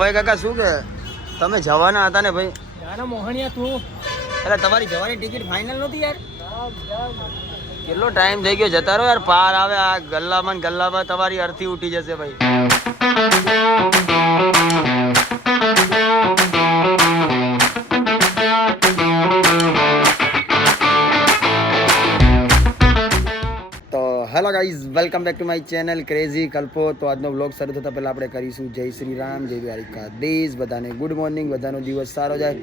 હવે કાકા શું કે તમે જવાના હતા ને ભાઈ? ના મોહણિયા તું એટલે તમારી જવાની ટિકિટ ફાઇનલ નહોતી યાર? કેટલો ટાઈમ થઈ ગયો, જતા રહો યાર. પાર આવે આ ગલ્લામાં તમારી અર્થી ઉઠી જશે ભાઈ. Hello guys, welcome back to my channel crazy Kalpo. તો આજનો વ્લોગ શરૂ થતાં પહેલાં આપણે કરીશું જય શ્રી રામ, જય દ્વારિકાધીશ. બધાને ગુડ મોર્નિંગ, બધાનો દિવસ સારો જાય.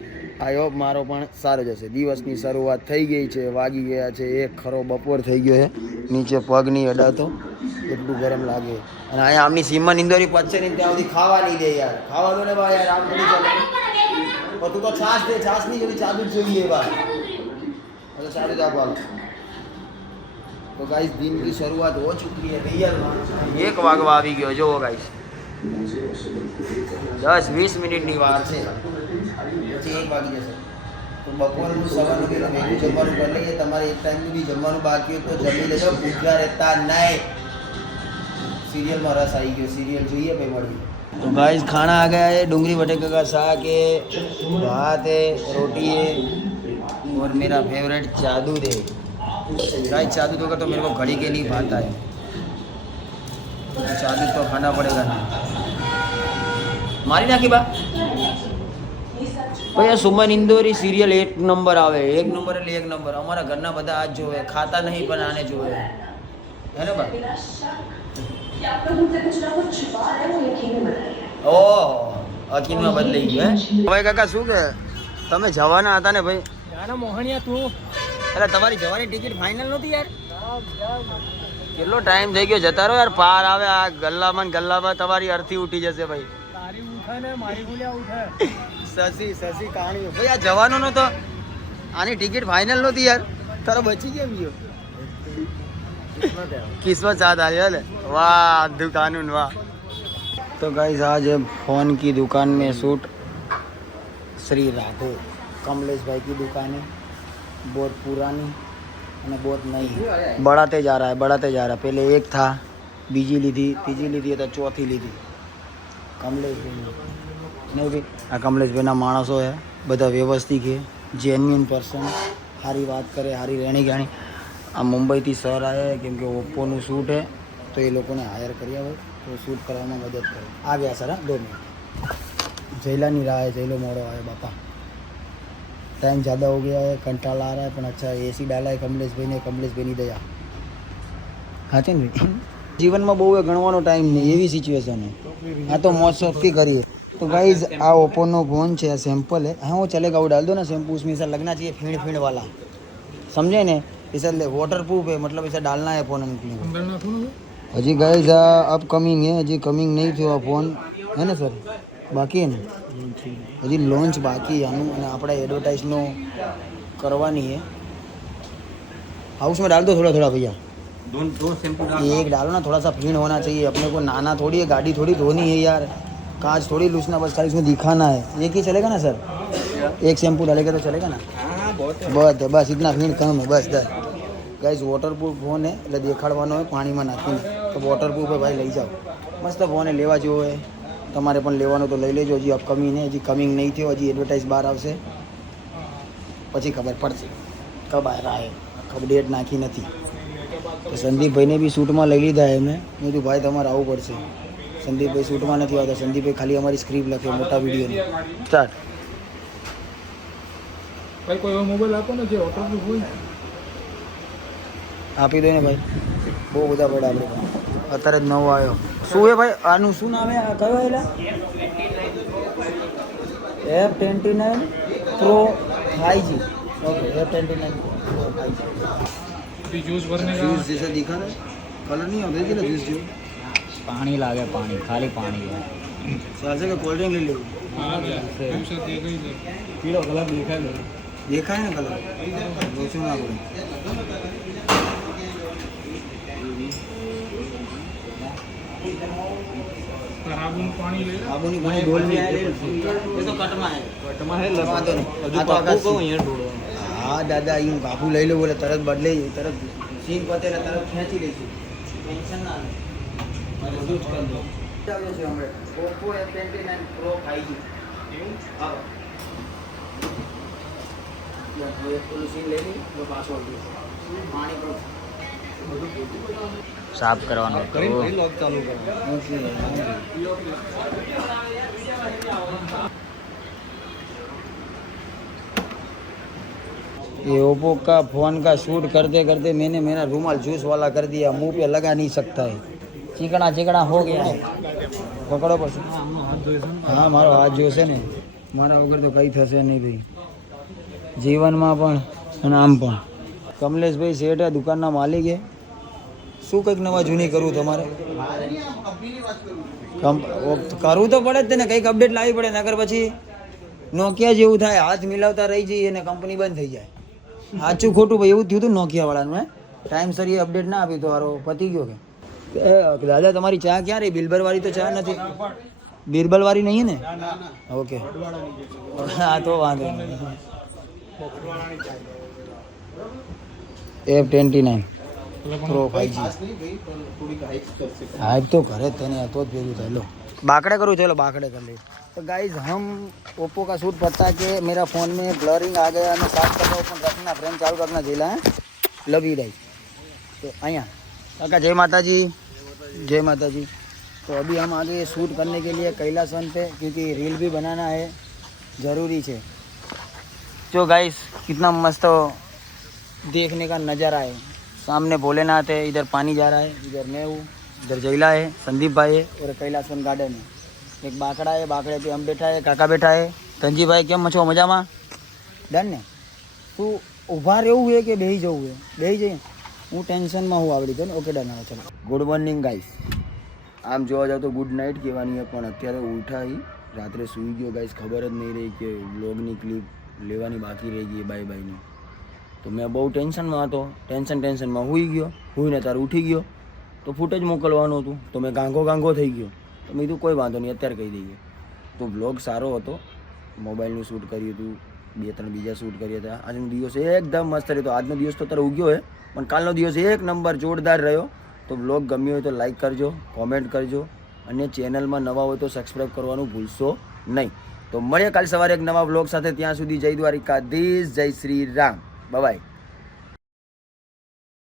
આઈ હોપ મારો પણ સારો જશે. દિવસની શરૂઆત થઈ ગઈ છે, વાગી ગયા છે એક ખરો બપોર થઈ ગયો છે. નીચે પગ નહીં અડાતો, એટલું ગરમ લાગે. અને અહીંયા આમની સીમા નિંદોરી પચશે નહીં ત્યાં સુધી ખાવા નહીં દે યાર. ખાવા દો ને ભાઈ યાર, આમ થોડી ચાલે. તું તો છાશ દે, છાશ નહીં જોઈ, ચાલુ જ જોઈએ ભાઈ. ચાલુ જ આપવાનું. तो गाइस दिन की शुरुआत हो चुकी है रियल में. 1 वागवा આવી ગયો જો ગાइस. 10-20 મિનિટની વાર છે, પછી 1 વાગી જશે. તો બપોરનું સવારનું પેલું ભેગું જમવાનું કરી લઈએ. તમારે એક ટાઈમનું બી જમવાનું બાકી હોય તો જમી લેજો. ભૂખ્યા રહેતા નહીં. सीरियल में रस आई गयो, सीरियल જોઈએ ભાઈ મળી. तो गाइस खाना आ गया है. डूंगरी बटेका का साग है, भात है, रोटी है और मेरा फेवरेट जादू है. गाइस जादू तो मेरे को घड़ी के लिए भाता है. जादू तो खाना पड़ेगा ना. मारी नाखी बा भाई. આ સુમન ઇન્દોરી સિરિયલ 1 નંબર આવે. 1 નંબર એટલે 1 નંબર. અમારા ઘરના બધા આજ જોવે, ખાતા નહીં પણ આને જોવે. હે ને બા? ઓહ અકીનમાં બદલાઈ ગયો હે. ભાઈ કાકા શું કે તમે જવાના હતા ને ભાઈ? ના મોહણિયા તું એટલે તમારી જવાની ટિકિટ ફાઇનલ નહોતી યાર? કેટલો ટાઈમ થઈ ગયો, જતા રહો યાર. પાર આવે આ ગલ્લામાં તમારી અર્થી ઉઠી જશે ભાઈ. તારી ઉઠે ને મારી ગુલિયા ઉઠે. સસી કહાણી ભાઈ. આ જવાનું નહોતો, આની ટિકિટ ફાઇનલ નહોતી યાર. તારો બચી કેમ ગયો? किस्मत साथ आ रही है. वाह दुकान वाह. तो गाइस आज फ़ोन की दुकान में शूट. श्री राघव कमलेश भाई की दुकान है. बहुत पुरानी અને बहुत नई बढ़ाते जा रहा है. पहले एक था, बीजी ली थी, तीजी ली थी, तो चौथी ली थी. कमलेश भाई नहीं भाई, आ कमलेश भाई ना माणसों है બધા વ્યવસ્થિત છે, જેન્યુઅન પર્સન. સારી વાત કરે, સારી રહેણી ગાણી. આ મુંબઈથી સર આવ્યા કેમ કે ઓપ્પોનું શૂટ है તો એ લોકોને હાયર કર્યા હોય તો શૂટ કરવામાં મદદ કરે. आ गया सर. 2 मिनट. जैला नहीं रहा है, जैलो मोड़ो आए बापा. टाइम ज़्यादा हो गया है, कंटाला आ रहा है. પણ अच्छा एसी डाला है કમલેશભાઈની દયા. હા છે ને જીવનમાં બહુ ગણવાનો ટાઈમ નહીં એવી સિચ્યુએશન है. આ તો મોજ શોખથી કરીએ. तो गाइज આ ओप्पो फोन છે, सैम्पल है. हाँ वो चलेगा, वो डाल दो ना शैम्पू उसमें. ऐसा लगना चाहिए फीण वाला, समझे ने? इसे वाटर प्रूफ है, मतलब इसे डालना है फोन में. हजी गाइज अपकमिंग है, हजी कमिंग नहीं थयो फोन है ने सर? बाकी है ने हजी लॉन्च बाकी है आનું. અને આપણે એડવર્ટાઇઝનો કરવાની है. हाउस में डाल दो थोड़ा भैया. दो शैम्पू एक डालो ना, थोड़ा सा फीण होना चाहिए. अपने को नाना थोड़ी है, गाड़ी थोड़ी धोनी है यार. कांच थोड़ी लूसना, बस खाली इसमें दिखाना है. एक ही चलेगा ना सर? एक शैम्पू डालेगा तो चलेगा ना? बस इतना फीण कम है बस. गाइस वॉटरप्रूफ फोन है એટલે દેખાડવાનો હોય પાણીમાં નાખીને. તો વોટરપ્રૂફ है ભાઈ, લઈ જાઓ. મસ્ત ફોન है, લેવા જેવો है. તમારે પણ લેવાનો તો લઈ લેજો. હજી અપકમિંગ है, હજી કમિંગ નહીં થયો. હજી એડવર્ટાઇઝ બહાર આવશે પછી ખબર પડશે કબ આ રહા હે. કબ ડેટ નાખી નથી. તો સંદીપભાઈને બી શૂટમાં લઈ લીધા है. મેં કીધું ભાઈ તમારે આવવું પડશે. સંદીપભાઈ શૂટમાં નથી આવતા. સંદીપભાઈ ખાલી અમારી સ્ક્રિપ્ટ લખે મોટા વિડીયોની. સ્ટાર્ટ. ભાઈ કોઈ એવો મોબાઈલ આપો ને જે વોટરપ્રૂફ હોય. આપી દો ને ભાઈ, બહુ બધા પડ્યા આપણે પાસે. અત્યારે જ નવો આવ્યો. શું હે ભાઈ આનું શું નામ હે? આ કયો એલા? F29 Pro 5G. Okay F29 Pro 5G. Juice भरने का जूस जैसा दिखा रहा है, कलर नहीं होता है जूस जो. पानी लागे, पानी खाली पानी है. सासे का कोल्ड ड्रिंक ले लो. हां जूस देखो ही पीलो कलर देखा है ना कलर. रोचो ना बोलो. साबुन पानी ले. साबुन पानी डोल में आया. ये तो कटमा है लगा दो नहीं. आ तो काकू को यहां ढोड़ो. हां दादा यूं काकू लई लो बोले तरत बदले, तरत सीन पते तरत खेंची लेसी. टेंशन ना ले. और जूस कर दो. આવ્યો છે હમણાં Oppo F29 Pro 5G આવો પેલું સીન લઈ લઈ તો પાસવર્ડ પાણી પર સાફ કરવાનો ये ओप्पो का फ़ोन का शूट करते करते मैंने मेरा रूमाल जूस वाला कर दिया, मुंह पे लगा नहीं सकता है, चिकना चिकना हो गया है. पकड़ो बस. हाँ मारो हाथ જોશે ને મારા વગર તો કંઈ થશે નહીં ભાઈ જીવનમાં પણ અને આમ પણ. કમલેશભાઈ શેઠ દુકાનના માલિક છે. શું કંઈક નવા જૂની કરવું તમારે? કરવું તો પડે જ તેને, કંઈક અપડેટ લાવવી પડે, નકર પછી નોકિયા જેવું થાય, હાથ મિલાવતા રહી જઈએ અને કંપની બંધ થઈ જાય. સાચું ખોટું ભાઈ એવું થયું હતું નોકિયા વાળાનું. હે ટાઈમસર એ અપડેટ ના આપી તો હારો પતી ગયો કે. દાદા તમારી ચા ક્યાં રહી? બિલબર વાળી તો ચા નથી. બિરબલ વાળી નહીં ને? ઓકે હા તો વાંધો નહીં. F29 Pro 5G हाइप तो करे तने तो भेजू था. लो बाकड़े करूँ, चलो बाकड़े कर ले. तो गाइज हम ओप्पो का शूट पड़ता है कि मेरा फ़ोन में ब्लरिंग आ गया, मैं साफ करना, ओपन रखना, फ्रेम चालू रखना झेला है लवी डाई. तो आया काका जय माता जी, जय माता जी. तो अभी हम आगे शूट करने के लिए कैलासन पे, क्योंकि रील भी बनाना है, ज़रूरी है. जो गाइस कितना मस्त देखने का नज़ारा है. सामने भोलेनाथ है, इधर पानी जा रहा है, इधर मैं हूँ, इधर जैला है, संदीप भाई है और कैलासन गार्डन है. एक बाकड़ा है, बाकड़े पे हम बैठा है, काका बैठा है. ધનજી ભાઈ કેમ છો? મજામાં? ડન ને? તું ઊભા રહેવું છે કે બેસી જવું છે? બેસી જઈએ. હું ટેન્શનમાં હું આવડી ગયો ને. Okay done. આવે ચલો. Good morning guys. આમ જોવા જાવ તો ગુડ નાઇટ કહેવાની છે, પણ અત્યારે ઉઠાઈ રાત્રે સૂઈ ગયો ગાઈસ. ખબર જ નહીં રહી કે વ્લોગની ક્લિપ લેવાની બાકી રહી ગઈ બાય બાયની. તો મેં બહુ ટેન્શનમાં હતો, ટેન્શનમાં સૂઈ ગયો. સૂઈને તારે ઉઠી ગયો તો ફૂટેજ મોકલવાનું હતું, તો મેં ગાંગો થઈ ગયો. તો મેં કીધું કોઈ વાંધો નહીં, અત્યારે કહી દઈએ. તો વ્લોગ સારો હતો, મોબાઈલનું શૂટ કર્યું હતું, 2-3 બીજા શૂટ કર્યા હતા. આજનો દિવસ એકદમ મસ્ત રહ્યો. આજનો દિવસ તો તારે ઉગ્યો હે, પણ કાલનો દિવસ એક નંબર જોરદાર રહ્યો. તો વ્લોગ ગમ્યો હોય તો લાઈક કરજો, કોમેન્ટ કરજો, અને ચેનલમાં નવા હોય તો સબસ્ક્રાઈબ કરવાનું ભૂલશો નહીં. તો મળીએ કાલ સવારે એક નવા વ્લોગ સાથે. ત્યાં સુધી જય દ્વારિકાધીશ, જય શ્રી રામ, બાય.